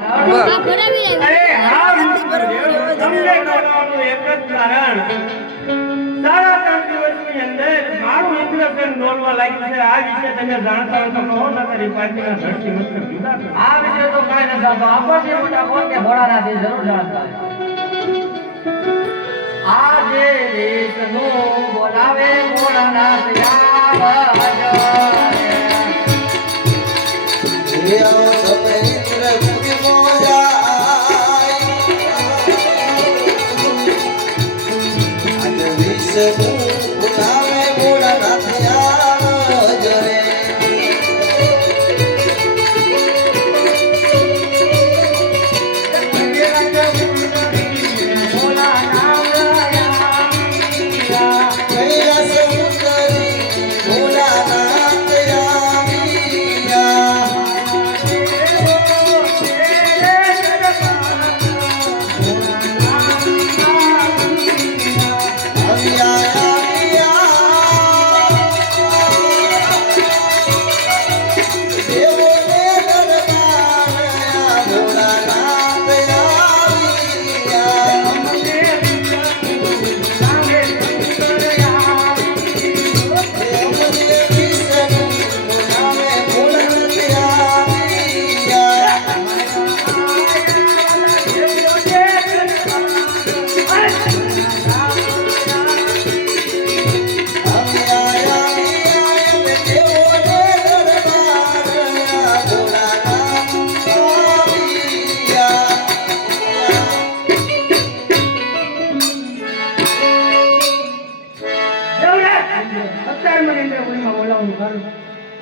અરે હા તમને બોલાવવાનું એક જ કારણ સારા 3 દિવસની અંદર મારું ઇન્દ્રસન ડોલવા લાગ્યું છે. આ વિશે તમે જાણતા હો તો કહો ન કરી પાર્ટીના ધરતી મસ્તક જુદા કરો. આ વિશે તો કાંઈ ન જાણતો. આપણને મોટા કોણ કે ભોળાનાથ જરૂર જાણતા. આ જે દેશનું બોલાવે ભોળાનાથ આવજો.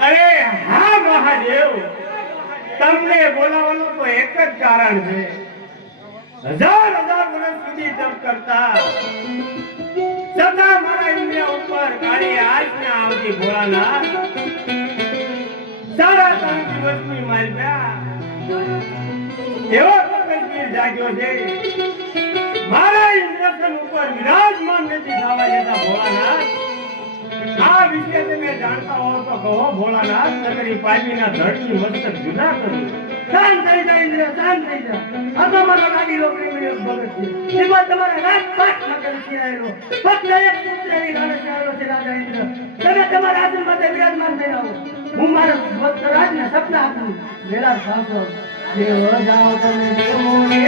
અરે હા મહાદેવ, તમને બોલાવવાનું તો એક જ કારણ છે. હજાર વર્ષ સુધી તપ કરતા છતાં મારા ઇન્દ્રિય ઉપર કાળી આંચ ના આવતી ભોળાનાથ સારા 3 દિવસની માલપ્યા એવો તપસ્વી જાગ્યો છે. મારા ઇન્દ્રસન ઉપર વિરાજમાન નથી થવા દેતા ભોળાનાથ. આ વિશે તમે જાણતા હો તો કહો ભોળાનાથ. નગરી પાટીના ધરતી મસ્તક જુદા કરો. શાંત થઈ જાય ઇન્દ્ર, શાંત થઈ જા. આ તો મારો ગાડી લોકરી મેં ભગત છે. એમાં તમારા રાજપાટ માટે નથી આવેલો. ફક્ત એક પુત્ર એવી લાલચ આવેલો છે રાજા ઇન્દ્ર. તમે તમારા આશ્રમ માટે વિરાજમાન થઈ આવો. હું મારા ભક્ત રાજને સપના આપું. વેલા સાંભળો. દેવ જાઓ તમે દેવો એ